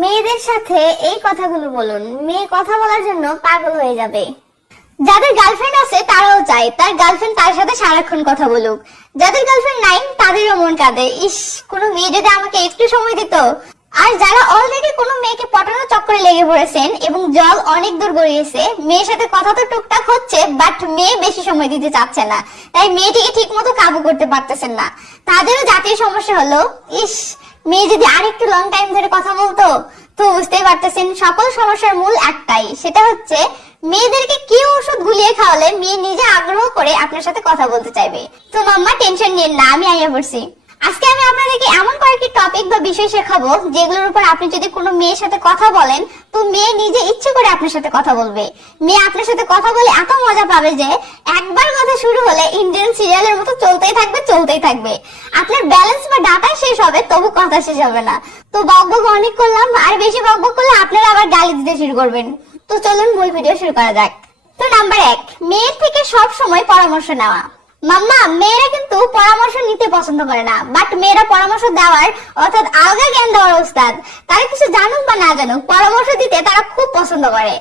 মেয়েদের সাথে এই কথাগুলো বলুন, মেয়ে কথা বলার জন্য পাগল হয়ে যাবে। যাদের গার্লফ্রেন্ড আছে তারাও চায় তার গার্লফ্রেন্ড তার সাথে সারাক্ষণ কথা বলুক। যাদের গার্লফ্রেন্ড নাই তাদেরও মন কাঁদে, ইস কোনো মেয়ে যদি আমাকে একটু সময় দিত। আর যারা অলরেডি কোনো মেয়েকে পটানোর চক্করে লেগে পড়েছেন এবং জল অনেক দূর গড়িয়েছে, মেয়ের সাথে কথা তো টুকটাক হচ্ছে বাট মেয়ে বেশি সময় দিতে চাচ্ছে না, তাই মেয়েটিকে ঠিক মতো কাবু করতে পারতেছেন না, তাদেরও জাতীয় সমস্যা হলো ইস মেয়ে যদি আরেকটু লং টাইম ধরে কথা বলতো। তো বুঝতেই পারতেছেন সকল সমস্যার মূল একটাই, সেটা হচ্ছে মেয়েদেরকে কি ওষুধ গুলিয়ে খাওয়ালে মেয়ে নিজে আগ্রহ করে আপনার সাথে কথা বলতে চাইবে। তো মাম্মা টেনশন নিন না, আমি আইয়া পড়ছি। আজকে আমি আপনাদেরকে এমন কয়েকটি টপিক বা বিষয় শেখাবো যেগুলোর উপর আপনি যদি কোনো মেয়ের সাথে কথা বলেন তো মেয়ে নিজে ইচ্ছে করে আপনার সাথে কথা বলবে। মেয়ে আপনার সাথে কথা বলে এত মজা পাবে যে একবার কথা শুরু হলে ইন্ডিয়ান সিরিয়ালের মতো চলতেই থাকবে। আপনার ব্যালেন্স বা ডাটা শেষ হবে তবু কথা শেষ হবে না। তো বকবক অনেক করলাম, আর বেশি বকবক করলে আপনারা আবার গালি দিতে শুরু করবেন। তো চলুন মূল ভিডিও শুরু করা যাক। তো নাম্বার 1, মেয়ের থেকে সব সময় পরামর্শ নেওয়া। মাম্মা মেয়েরা কিন্তু পরামর্শ নিতে পছন্দ করে না, বাট মেয়েরা পরামর্শ দেওয়ার অর্থাৎ আলগা জ্ঞান দেওয়ার ওস্তাদ। তারা কিছু জানুক বা না জানুক পরামর্শ দিতে তারা খুব পছন্দ করে।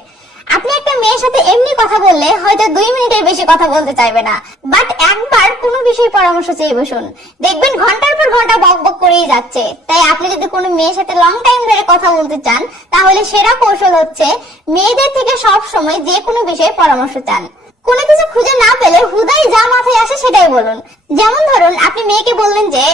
আপনি একটা মেয়ের সাথে এমনি কথা বললে হয়তো 2 মিনিটের বেশি কথা বলতে চাইবে না, বাট একবার কোনো বিষয়ে পরামর্শ চেয়ে বসুন, দেখবেন ঘন্টার পর ঘন্টা বকবক করেই যাচ্ছে। তাই আপনি যদি কোনো মেয়ের সাথে লং টাইম ধরে কথা বলতে চান তাহলে সেরা কৌশল হচ্ছে মেয়েদের থেকে সব সময় যে কোনো বিষয়ে পরামর্শ চান। কোনো কিছু খুঁজে না পেলে হুদাই যা মাথায় আসে সেটাই বলুন। যেমন ধরুন আপনি মেয়েকে বললেন যে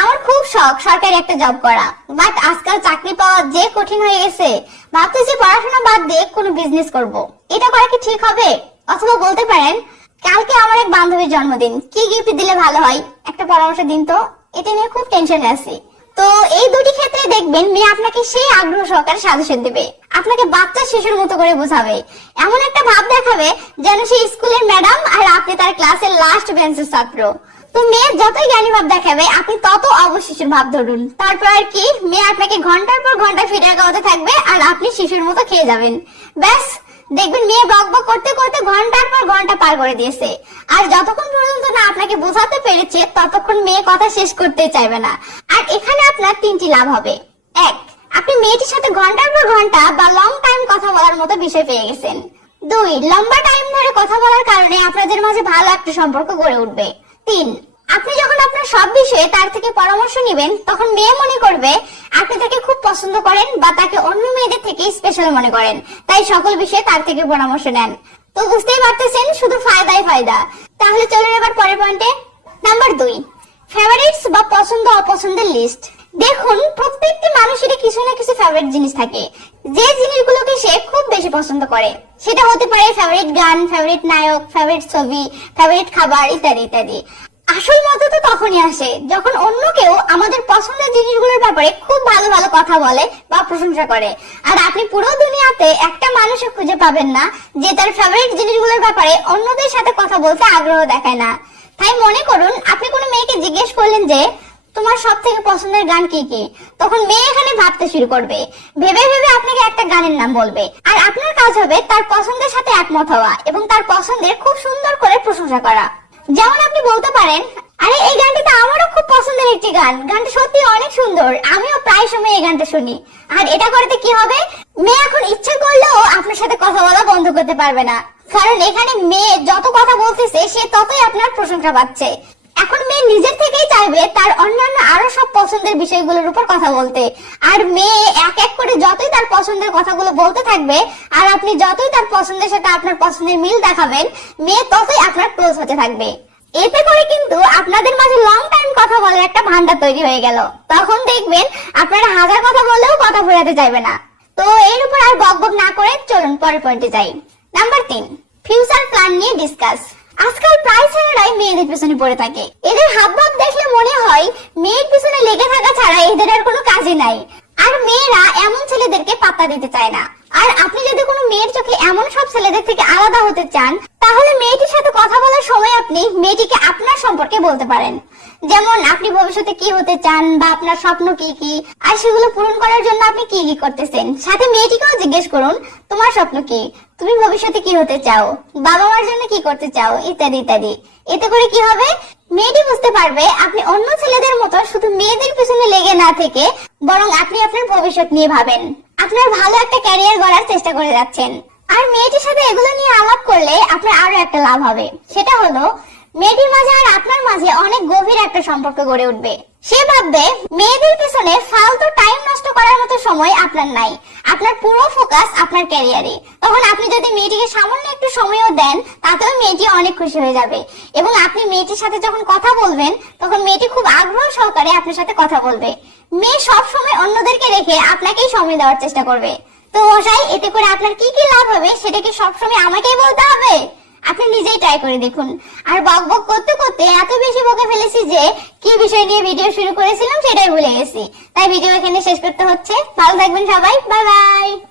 আমার খুব শখ সরকারি একটা জব করা, বাট আজকাল চাকরি পাওয়া যে কঠিন হয়ে গেছে, ভাবতেছি পড়াশোনা বাদ দিয়ে কোনো বিজনেস করব। এটা করা কি ঠিক হবে? অথবা বলতে পারেন কালকে আমার এক বান্ধবীর জন্মদিন, কি গিফট দিলে ভালো হয়, একটা পরামর্শ দিন তো, এটা নিয়ে খুব টেনশনে আছি। তো এই দুটি ক্ষেত্রে দেখবেন মেয়ে আপনাকে সেই আগ্রহ সহকারে সাজেশন দেবে, আপনাকে বাচ্চা শিশুর মতো করে বোঝাবে, এমন একটা ভাব দেখাবে যেন সে স্কুলের ম্যাডাম আর আপনি তার ক্লাসের লাস্ট বেঞ্চের ছাত্র। তো মেয়ে যতই জ্ঞানী ভাব দেখাবে আপনি তত অবশিশুর ভাব ধরুন। তারপর আর কি, মেয়ে আপনাকে ঘন্টার পর ঘন্টা ফিডার খাওয়াতে থাকবে আর আপনি শিশুর মতো খেয়ে যাবেন। ব্যাস দেখবেন মেয়ে বকবক করতে করতে ঘন্টার পর ঘন্টা পার করে দিয়েছে। আর যতক্ষণ পর্যন্ত না আপনাকে বোঝাতে পেরেছে ততক্ষণ মেয়ে কথা শেষ করতে চাইবে না। আর এখানে আপনার 3টি লাভ হবে। 1, আপনি মেয়েটির সাথে ঘন্টার পর ঘন্টা বা লং টাইম কথা বলার মতো বিষয় পেয়ে গেছেন। 2, লম্বা টাইম ধরে কথা বলার কারণে আপনাদের মাঝে ভালো একটা সম্পর্ক গড়ে উঠবে। 3, আপনি যখন আপনার সব বিষয়ে তার থেকে পরামর্শ নেবেন তখন মেয়ে মনে করবে আপনি তাকে খুব পছন্দ করেন বা তাকে অন্য মেয়েদের থেকে স্পেশাল মনে করেন, তাই সকল বিষয়ে তার থেকে পরামর্শ নেন। তো বুঝতেই পারতেছেন শুধু ফায়দাই ফায়দা। তাহলে চলুন এবার পরের পয়েন্টে। নাম্বার 2, ফেভারিটস বা পছন্দ অপছন্দের লিস্ট। দেখুন প্রত্যেকটি মানুষেরই কিছু না কিছু ফেভারিট জিনিস থাকে, যে জিনিসগুলোকে সে খুব বেশি পছন্দ করে। সেটা হতে পারে ফেভারিট গান, ফেভারিট নায়ক, ফেভারিট ছবি, ফেভারিট খাবার ইত্যাদি ইত্যাদি। আসল মজা তো তখনই আসে যখন অন্য কেউ আমাদের পছন্দের জিনিসগুলোর ব্যাপারে খুব ভালো ভালো কথা বলে বা প্রশংসা করে। আর আপনি পুরো দুনিয়াতে একটা মানুষও খুঁজে পাবেন না যে তার ফেভারিট জিনিসগুলোর ব্যাপারে অন্যদের সাথে কথা বলতে আগ্রহ দেখায় না। তাই মনে করুন আপনি কোনো মেয়েকে জিজ্ঞেস করলেন যে তোমার সব থেকে পছন্দের গান কি কি, তখন মেয়ে এখানে ভাবতে শুরু করবে, ভেবে ভেবে আপনাকে একটা গানের নাম বলবে। আর আপনার কাজ হবে তার পছন্দের সাথে একমত হওয়া এবং তার পছন্দের খুব সুন্দর করে প্রশংসা করা। যেমন আপনি বলতে পারেন আরে এই গানটি তো আমারও খুব পছন্দের একটি গান, গানটা সত্যি অনেক সুন্দর, আমিও প্রায় সময় এই গানটা শুনি। আর এটা করতে কি হবে, মেয়ে এখন ইচ্ছে করলেও আপনার সাথে কথা বলা বন্ধ করতে পারবে না, কারণ এখানে মেয়ে যত কথা বলতেছে সে ততই আপনার প্রশংসা পাচ্ছে। এখন মেয়ে নিজের থেকেই চাইবে তার অন্যান্য আরো সব পছন্দের বিষয়গুলোর উপর কথা বলতে। আর মেয়ে এক এক করে যতই তার পছন্দের কথাগুলো বলতে থাকবে আর আপনি যতই তার পছন্দের সাথে আপনার পছন্দের মিল দেখাবেন, মেয়ে ততই আপনার ক্লোজ হতে থাকবে। এতে করে কিন্তু আপনাদের মাঝে লং টাইম কথা বলার একটা ভান্ডার তৈরি হয়ে গেল। তখন দেখবেন আপনারা হাজার কথা বলেও কথা ফেরাতে চাইবে না। তো এর উপর আর বকবক না করে চলুন পরের পয়েন্টে যাই। নাম্বার 3, ফিউচার প্ল্যান নিয়ে ডিসকাস। আজকাল প্রায় ছেলেরাই মেয়েদের পিছনে পড়ে থাকে। এদের হাবভাব দেখলে মনে হয় মেয়ের পিছনে লেগে থাকা ছাড়া এদের আর কোনো কাজই নাই। আর মেয়েরা এমন ছেলেদেরকে পাত্তা দিতে চায় না। আর আপনি যদি কোনো মেয়ের চোখে এমন সব ছেলেদের থেকে আলাদা হতে চান তাহলে মেয়েটির সাথে কথা বলার সময় আপনি মেয়েটিকে আপনার সম্পর্কে বলতে পারেন। যেমন আপনি ভবিষ্যতে কি হতে চান বা আপনার স্বপ্ন কি কি, আর সেগুলো পূরণ করার জন্য আপনি কি কি করতেছেন। সাথে মেয়েটিকেও জিজ্ঞেস করুন তোমার স্বপ্ন কি, তুমি ভবিষ্যতে কি হতে চাও, বাবা মার জন্য কি করতে চাও ইত্যাদি ইত্যাদি। এতে করে কি হবে, মেয়েটি বুঝতে পারবে আপনি অন্য ছেলেদের মতো শুধু মেয়েদের পিছনে লেগে না থেকে বরং আপনি আপনার ভবিষ্যৎ নিয়ে ভাবেন। আপনার ভালো একটা ক্যারিয়ার গড়ার চেষ্টা করে যাচ্ছেন। আর মেয়েটির সাথে এগুলো নিয়ে আলাপ করলে আপনার আরো একটা লাভ হবে, সেটা হলো মেয়েটির মাঝে আর আপনার মাঝে অনেক গভীর একটা সম্পর্ক গড়ে উঠবে। সে ভাববে মেয়েদের পিছনে ফালতু টাইম নষ্ট করার মতো সময় আপনার নাই, আপনার পুরো ফোকাস আপনার ক্যারিয়ারে। তখন আপনি যদি মেয়েটিকে সামান্য একটু সময়ও দেন, তাতেও মেয়েটি অনেক খুশি হয়ে যাবে। এবং আপনি মেয়েটির সাথে যখন কথা বলবেন, তখন মেয়েটি খুব আগ্রহ সহকারে আপনার সাথে কথা বলবে। মেয়ে সব সময় অন্যদেরকে রেখে আপনাকেই সময় দেওয়ার চেষ্টা করবে। তো মশাই, এতে করে আপনার কি কি লাভ হবে সেটা কি সবসময় আমাকেই বলতে হবে? আপনি নিজেই ট্রাই করে দেখুন। আর বক বক করতে করতে এত বেশি বকে ফেলেছি যে কি বিষয় নিয়ে ভিডিও শুরু করেছিলাম সেটাই ভুলে গেছি। তাই ভিডিও এখানে শেষ করতে হচ্ছে। ভালো থাকবেন সবাই, বাই বাই।